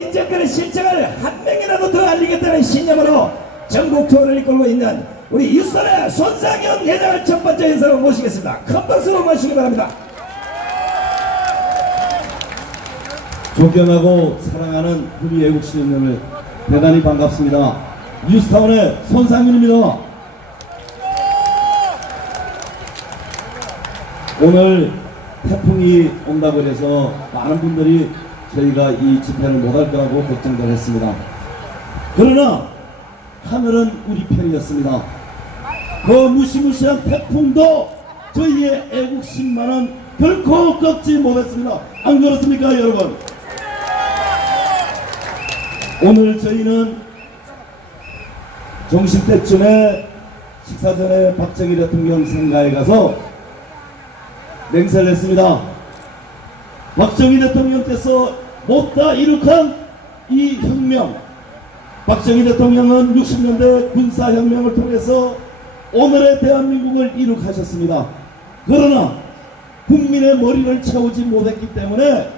인정권의 실정을 한 명이라도 더 알리겠다는 신념으로 전국 투어를 이끌고 있는 우리 유선의 손상현 회장을 첫 번째 인사로 모시겠습니다. 큰 박수로 모시기 바랍니다. 존경하고 사랑하는 우리 애국 시민들 대단히 반갑습니다. 뉴스타운의 손상윤입니다. 오늘 태풍이 온다고 해서 많은 분들이 저희가 이 집회를 못할 거라고 걱정들 했습니다. 그러나 하늘은 우리 편이었습니다. 그 무시무시한 태풍도 저희의 애국심만은 결코 꺾지 못했습니다. 안 그렇습니까 여러분? 오늘 저희는 종식 때쯤에 식사 전에 박정희 대통령 생가에 가서 맹세를 했습니다. 박정희 대통령께서 못다 이룩한 이 혁명, 박정희 대통령은 60년대 군사혁명을 통해서 오늘의 대한민국을 이룩하셨습니다. 그러나 국민의 머리를 채우지 못했기 때문에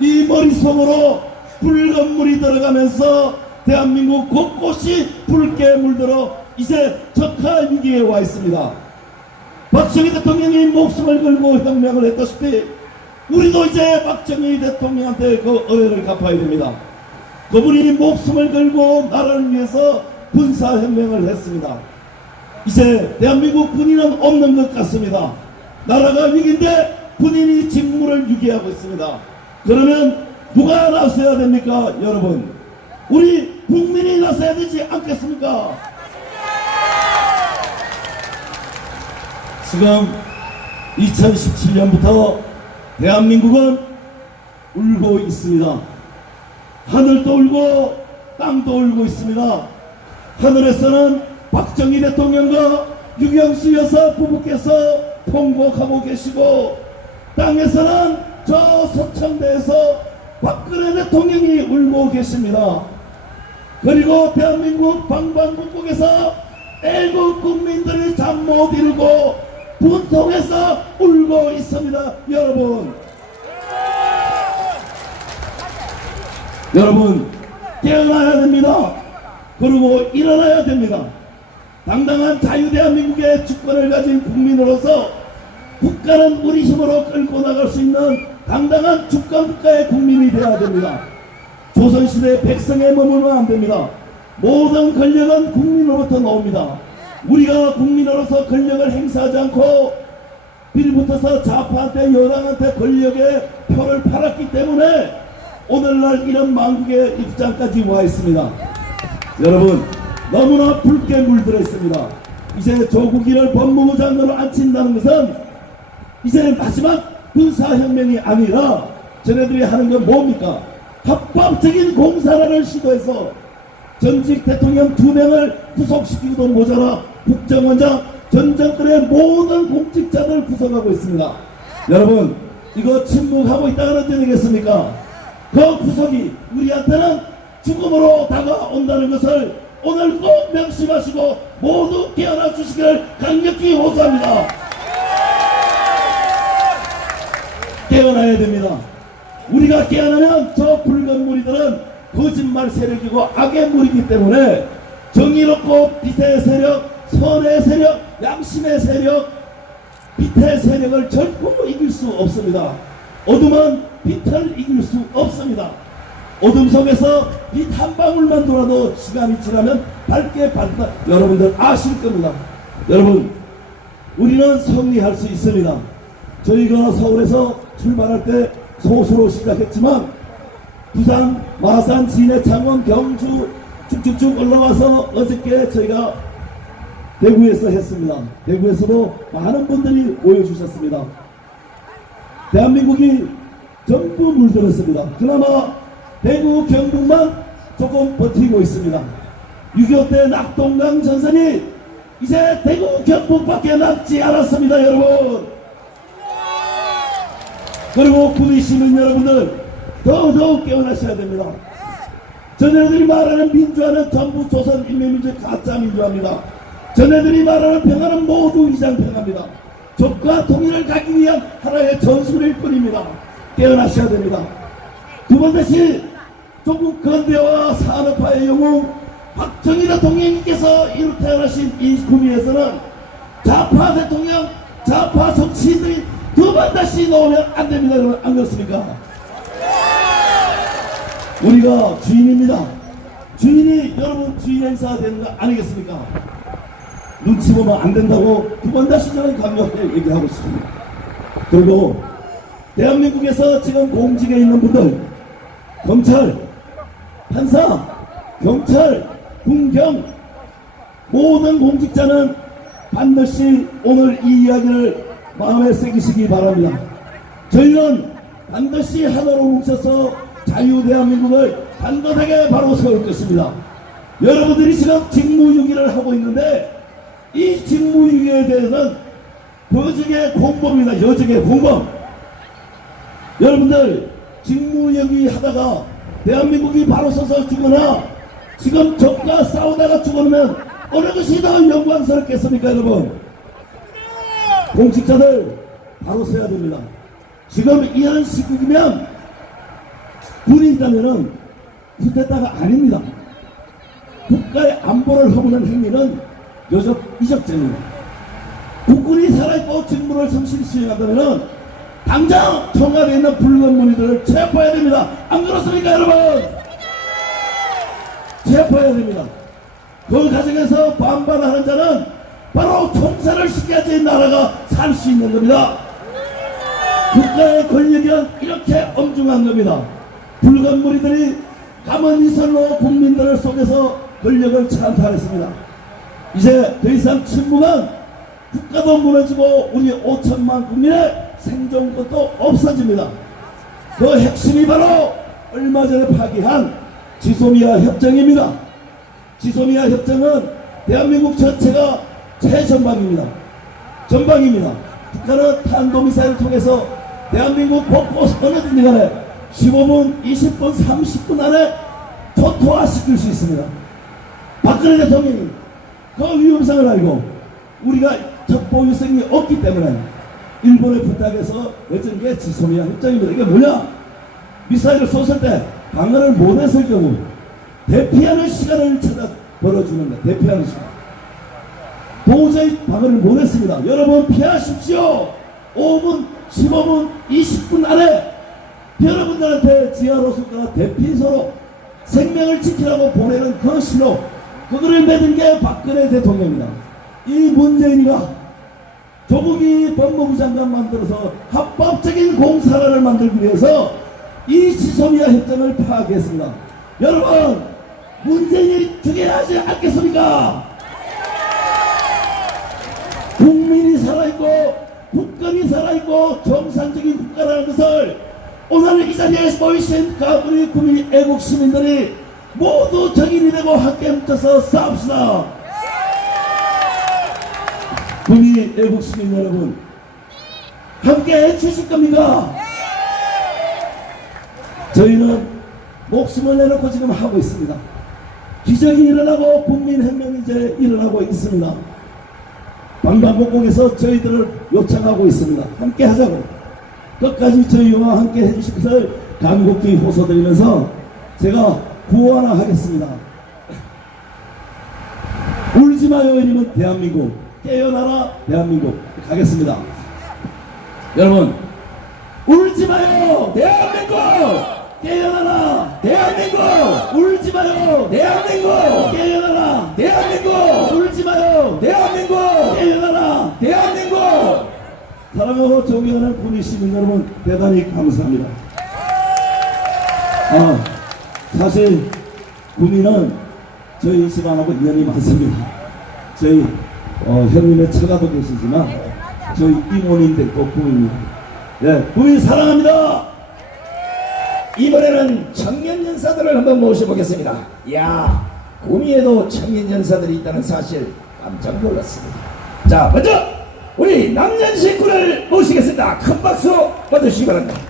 이 머릿속으로 붉은 물이 들어가면서 대한민국 곳곳이 붉게 물들어 이제 적하 위기에 와 있습니다. 박정희 대통령이 목숨을 걸고 혁명을 했다시피 우리도 이제 박정희 대통령한테 그 은혜를 갚아야 됩니다. 그분이 목숨을 걸고 나라를 위해서 군사혁명을 했습니다. 이제 대한민국 군인은 없는 것 같습니다. 나라가 위기인데 군인이 직무를 유기하고 있습니다. 그러면 누가 나서야 됩니까, 여러분? 우리 국민이 나서야 되지 않겠습니까? 지금 2017년부터 대한민국은 울고 있습니다. 하늘도 울고 땅도 울고 있습니다. 하늘에서는 박정희 대통령과 유경수 여사 부부께서 통곡하고 계시고 땅에서는 저 서천대에서 박근혜 대통령이 울고 계십니다. 그리고 대한민국 방방곡곡에서 애국 국민들이 잠 못 이루고 분통해서 울고 있습니다. 여러분. 여러분 깨어나야 됩니다. 그리고 일어나야 됩니다. 당당한 자유대한민국의 주권을 가진 국민으로서 국가는 우리 힘으로 끌고 나갈 수 있는 당당한 주권국가의 국민이 되어야 됩니다. 조선시대 백성에 머물면 안 됩니다. 모든 권력은 국민으로부터 나옵니다. 우리가 국민으로서 권력을 행사하지 않고 빌붙어서 좌파한테 여당한테 권력의 표를 팔았기 때문에 오늘날 이런 망국의 입장까지 와 있습니다. 여러분 너무나 붉게 물들어 있습니다. 이제 조국이를 법무부 장관으로 앉힌다는 것은 이제 마지막 군사혁명이 아니라 저네들이 하는 건 뭡니까? 합법적인 공사를 시도해서 전직 대통령 두 명을 구속시키고도 모자라 국정원장 전 정권의 모든 공직자들 구속하고 있습니다. 여러분 이거 침묵하고 있다가 어떻게 되겠습니까? 그 구속이 우리한테는 죽음으로 다가온다는 것을 오늘 꼭 명심하시고 모두 깨어나 주시기를 강력히 호소합니다. 깨어나야 됩니다. 우리가 깨어나면 저 붉은 무리들은 거짓말 세력이고 악의 무리이기 때문에 정의롭고 빛의 세력, 선의 세력, 양심의 세력, 빛의 세력을 결코 이길 수 없습니다. 어둠은 빛을 이길 수 없습니다. 어둠 속에서 빛 한 방울만 돌아도 시간이 지나면 밝게 밝다. 여러분들 아실 겁니다. 여러분, 우리는 승리할 수 있습니다. 저희가 서울에서 출발할 때 소수로 시작했지만 부산, 마산, 진해, 창원, 경주 쭉쭉쭉 올라와서 어저께 저희가 대구에서 했습니다. 대구에서도 많은 분들이 모여주셨습니다. 대한민국이 전부 물들었습니다. 그나마 대구, 경북만 조금 버티고 있습니다. 6.25 때 낙동강 전선이 이제 대구, 경북밖에 남지 않았습니다, 여러분. 그리고 구미 시민 여러분들 더더욱 깨어나셔야 됩니다. 저네들이 말하는 민주화는 전부 조선 인민민주의 가짜 민주화입니다. 저네들이 말하는 평화는 모두 위장평화입니다. 적과 통일을 가기 위한 하나의 전술일 뿐입니다. 깨어나셔야 됩니다. 두 번째 조국 건대와 산업화의 영웅 박정희 대통령님께서 이루 태어나신 이 구미에서는 좌파 대통령, 좌파 정치인들이 두 번 다시 나오면 안 됩니다. 여러분 안 그렇습니까? 우리가 주인입니다. 주인이 여러분 주인 행사가 되는 거 아니겠습니까? 눈치 보면 안 된다고 두 번 다시 저는 강력하게 얘기하고 있습니다. 그리고 대한민국에서 지금 공직에 있는 분들 검찰, 판사, 경찰, 군경 모든 공직자는 반드시 오늘 이 이야기를 마음에 새기시기 바랍니다. 저희는 반드시 하나로 뭉쳐서 자유 대한민국을 단단하게 바로 세울 것입니다. 여러분들이 지금 직무유기를 하고 있는데 이 직무유기에 대해서는 여직의 공범입니다. 여직의 공범. 여러분들 직무유기 하다가 대한민국이 바로 서서 죽거나 지금 적과 싸우다가 죽으면 어느 것이 더 영광스럽겠습니까 여러분? 공직자들 바로 서야 됩니다. 지금 이런 시국이면 군이 있다면은 쿠데타가 아닙니다. 국가의 안보를 허무는 행위는 여적 이적죄입니다. 국군이 살아있고 직무를 성실히 수행한다면은 당장 청와대에 있는 붉은 무늬들을 체포해야 됩니다. 안 그렇습니까 여러분? 체포해야 됩니다. 그 과정에서 반발하는 자는 바로 총살을 시켜야지 나라가 살 수 있는 겁니다. 국가의 권력은 이렇게 엄중한 겁니다. 붉은 무리들이 감은 이설로 국민들을 속에서 권력을 찬탈했습니다. 이제 더 이상 침묵은 국가도 무너지고 우리 5천만 국민의 생존권도 없어집니다. 그 핵심이 바로 얼마 전에 파기한 지소미아 협정입니다. 지소미아 협정은 대한민국 전체가 최전방입니다. 전방입니다. 북한은 탄도미사일을 통해서 대한민국 곳곳 어느 든지 간에 15분, 20분, 30분 안에 토토화시킬 수 있습니다. 박근혜 대통령이 그 위험성을 알고 우리가 첩보위성이 없기 때문에 일본에 부탁해서 맺은 게 지소미아 협정입니다. 이게 뭐냐? 미사일을 쏘실 때 방어를 못했을 경우 대피하는 시간을 찾아 벌어주는 거예요. 대피하는 시간. 도저히 방어를 못했습니다. 여러분 피하십시오. 5분, 15분, 20분 안에 여러분들한테 지하로 sul까 대피소로 생명을 지키라고 보내는 그 신호 그거를 맺은 게 박근혜 대통령입니다. 이 문재인이가 조국이 법무부 장관 만들어서 합법적인 공사를 만들기 위해서 이 지소미아 협정을 파악했습니다. 여러분 문재인이 죽여야 하지 않겠습니까? 국민이 살아있고 국권이 살아있고 정상적인 국가라는 것을 오늘 이 자리에 모이신 우리 국민 애국 시민들이 모두 정인이 되고 함께 뭉쳐서 싸웁시다. 국민 애국 시민 여러분 함께 해주실 겁니까? 저희는 목숨을 내놓고 지금 하고 있습니다. 기적이 일어나고 국민혁명이 이제 일어나고 있습니다. 방방곡곡에서 저희들을 요청하고 있습니다. 함께 하자고. 끝까지 저희와 함께 해주실 것을 간곡히 호소드리면서 제가 구호 하나 하겠습니다. 울지 마요 이름은 대한민국 깨어나라 대한민국 가겠습니다. 여러분 울지 마요 대한민국 깨어나라 대한민국! 울지 마요 대한민국! 깨어나라 대한민국! 울지 마요 대한민국! 깨어나라 대한민국! 사랑하고 존경하는 시민 여러분 대단히 감사합니다. 아, 사실 군인은 저희 집안하고 인연이 많습니다. 저희 어, 형님의 처가도 계시지만 저희 이모님들도 군인입니다. 예, 군인 사랑합니다. 이번에는 청년 연사들을 한번 모셔보겠습니다. 야, 구미에도 청년 연사들이 있다는 사실 깜짝 놀랐습니다. 자, 먼저 우리 남년식 군을 모시겠습니다. 큰 박수 받으시기 바랍니다.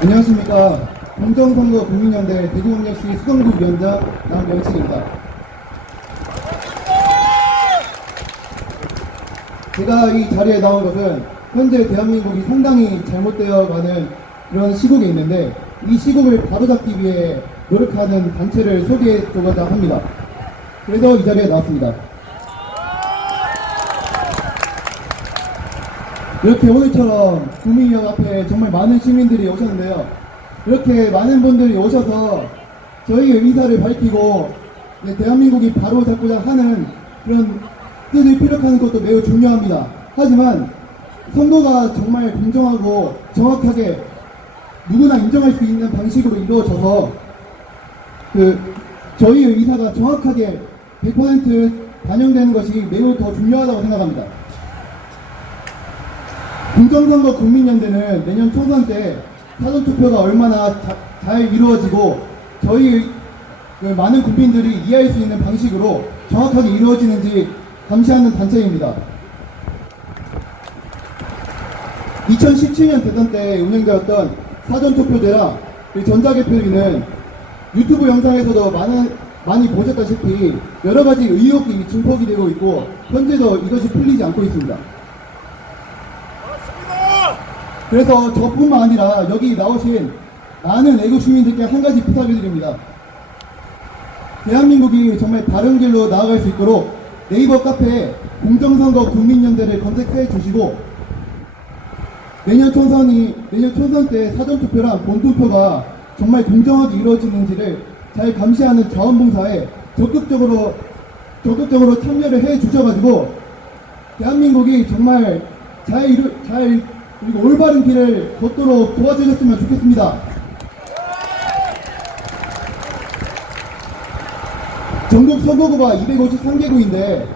안녕하십니까. 공정선거 국민연대 대중협력시 수성구 위원장 남명식입니다. 제가 이 자리에 나온 것은 현재 대한민국이 상당히 잘못되어 가는 그런 시국에 있는데 이 시국을 바로잡기 위해 노력하는 단체를 소개해 주고자 합니다. 그래서 이 자리에 나왔습니다. 이렇게 오늘처럼 구민역 앞에 정말 많은 시민들이 오셨는데요. 이렇게 많은 분들이 오셔서 저희의 의사를 밝히고 이제 대한민국이 바로 잡고자 하는 그런 뜻을 피력하는 것도 매우 중요합니다. 하지만 선거가 정말 공정하고 정확하게 누구나 인정할 수 있는 방식으로 이루어져서 그 저희의 의사가 정확하게 100% 반영되는 것이 매우 더 중요하다고 생각합니다. 공정선거 국민연대는 내년 총선 때 사전투표가 얼마나 자- 잘 이루어지고 저희 그 많은 국민들이 이해할 수 있는 방식으로 정확하게 이루어지는지 감시하는 단체입니다. 2017년 대선 때 운영되었던 사전투표제랑 그 전자개표기는 유튜브 영상에서도 많은, 많이 보셨다시피 여러 가지 의혹이 증폭이 되고 있고 현재도 이것이 풀리지 않고 있습니다. 그래서 저뿐만 아니라 여기 나오신 많은 애국 시민들께 한 가지 부탁을 드립니다. 대한민국이 정말 바른 길로 나아갈 수 있도록 네이버 카페에 공정선거 국민연대를 검색해 주시고 내년 총선이 내년 총선 때 사전투표랑 본투표가 정말 공정하게 이루어지는지를 잘 감시하는 자원봉사에 적극적으로 적극적으로 참여를 해 주셔가지고 대한민국이 정말 잘 이루 잘 그리고 올바른 길을 걷도록 도와주셨으면 좋겠습니다. 전국 선거구가 253개구인데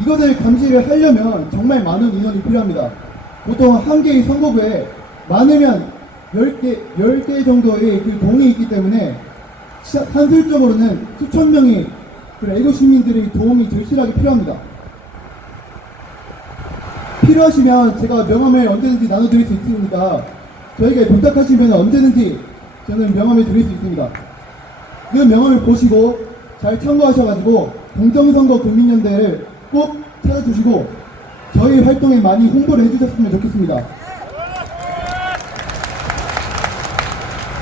이것을 감시를 하려면 정말 많은 인원이 필요합니다. 보통 한 개의 선거구에 많으면 10개, 10개 정도의 그 동이 있기 때문에 시- 산술적으로는 수천 명의 그 애국 시민들의 도움이 절실하게 필요합니다. 필요하시면 제가 명함을 언제든지 나눠드릴 수 있으니까 저에게 부탁하시면 언제든지 저는 명함을 드릴 수 있습니다. 그 명함을 보시고 잘 참고하셔가지고 공정선거 국민연대를 꼭 찾아주시고 저희 활동에 많이 홍보를 해주셨으면 좋겠습니다.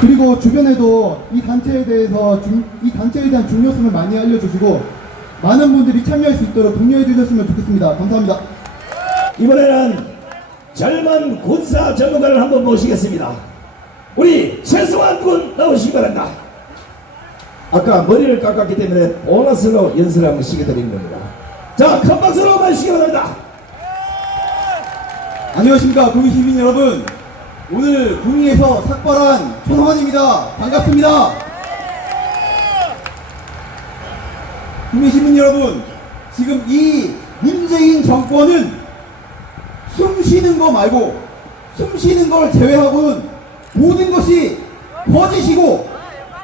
그리고 주변에도 이 단체에 대해서 중- 이 단체에 대한 중요성을 많이 알려주시고 많은 분들이 참여할 수 있도록 독려해 주셨으면 좋겠습니다. 감사합니다. 이번에는 젊은 군사 전문가를 한번 모시겠습니다. 우리 최승환 군 나오시기 바랍니다. 아까 머리를 깎았기 때문에 보너스로 연설을 한번 시켜드리는 겁니다. 자, 큰 박수로 마시기 바랍니다. 안녕하십니까 국민 시민 여러분 오늘 구미에서 삭발한 손환입니다 반갑습니다 국민 시민 여러분 지금 이 문재인 정권은 숨 쉬는 거 말고 숨 쉬는 걸 제외하고는 모든 것이 거짓이고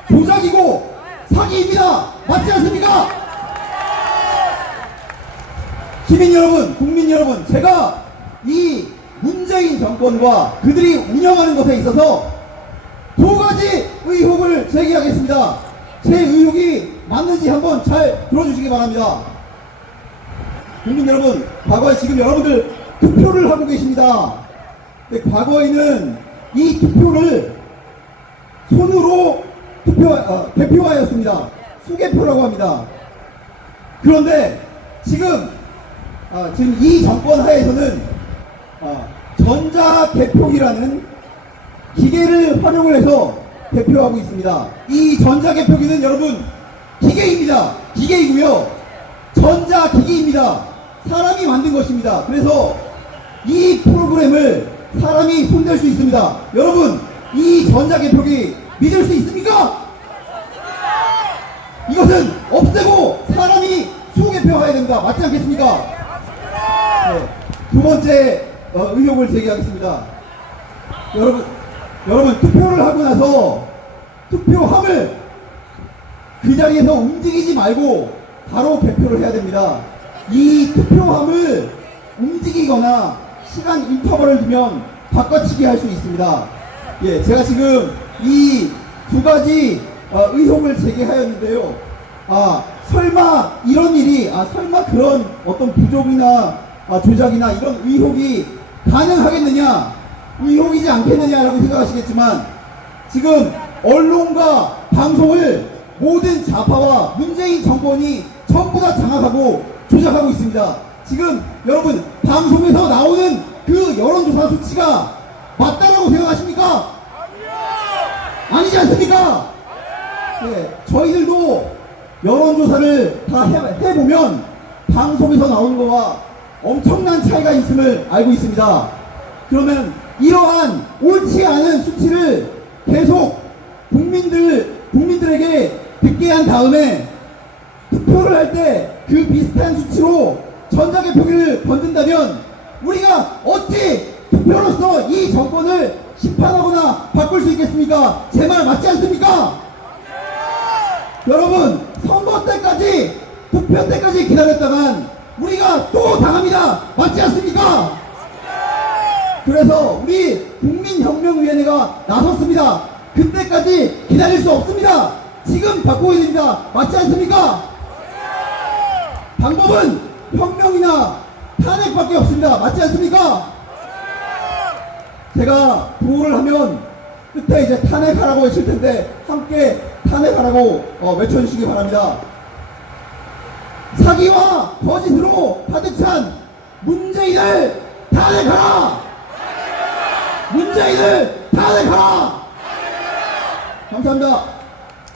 조작이고 사기입니다 맞지 않습니까 시민 여러분, 국민 여러분, 제가 이 문재인 정권과 그들이 운영하는 것에 있어서 두 가지 의혹을 제기하겠습니다. 제 의혹이 맞는지 한번 잘 들어주시기 바랍니다. 국민 여러분, 과거에 지금 여러분들 투표를 하고 계십니다. 과거에는 이 투표를 손으로 투표, 어, 대표하였습니다. 수개표라고 합니다. 그런데 지금 아, 지금 이 정권 하에서는 아, 전자개표기라는 기계를 활용을 해서 개표하고 있습니다. 이 전자개표기는 여러분 기계입니다. 기계이고요. 전자기기입니다. 사람이 만든 것입니다. 그래서 이 프로그램을 사람이 손댈 수 있습니다. 여러분 이 전자개표기 믿을 수 있습니까? 이것은 없애고 사람이 수개표해야 됩니다. 맞지 않겠습니까? 네, 두 번째 어, 의혹을 제기하겠습니다. 여러분, 여러분 투표를 하고 나서 투표함을 그 자리에서 움직이지 말고 바로 개표를 해야 됩니다. 이 투표함을 움직이거나 시간 인터벌을 두면 바꿔치기 할 수 있습니다. 예, 제가 지금 이 두 가지 어, 의혹을 제기하였는데요. 아, 설마 이런 일이, 아, 설마 그런 어떤 부족이나 아, 조작이나 이런 의혹이 가능하겠느냐? 의혹이지 않겠느냐라고 생각하시겠지만 지금 언론과 방송을 모든 좌파와 문재인 정권이 전부 다 장악하고 조작하고 있습니다. 지금 여러분 방송에서 나오는 그 여론조사 수치가 맞다라고 생각하십니까? 아니지 않습니까? 네, 저희들도 여론조사를 다 해, 해보면 방송에서 나오는 거와 엄청난 차이가 있음을 알고 있습니다. 그러면 이러한 옳지 않은 수치를 계속 국민들, 국민들에게 듣게 한 다음에 투표를 할 때 그 비슷한 수치로 전자개표기를 건든다면 우리가 어찌 투표로서 이 정권을 심판하거나 바꿀 수 있겠습니까? 제 말 맞지 않습니까? 여러분 선거 때까지 투표 때까지 기다렸다간 우리가 또 당합니다 맞지 않습니까? 그래서 우리 국민혁명위원회가 나섰습니다 그때까지 기다릴 수 없습니다 지금 바꾸어야 됩니다 맞지 않습니까? 방법은 혁명이나 탄핵밖에 없습니다 맞지 않습니까? 제가 구호를 하면 끝에 이제 탄핵하라고 외칠 텐데 함께 탄핵하라고 어, 외쳐주시기 바랍니다. 사기와 거짓으로 가득 찬 문재인을 탄핵하라! 문재인을 탄핵하라! 감사합니다.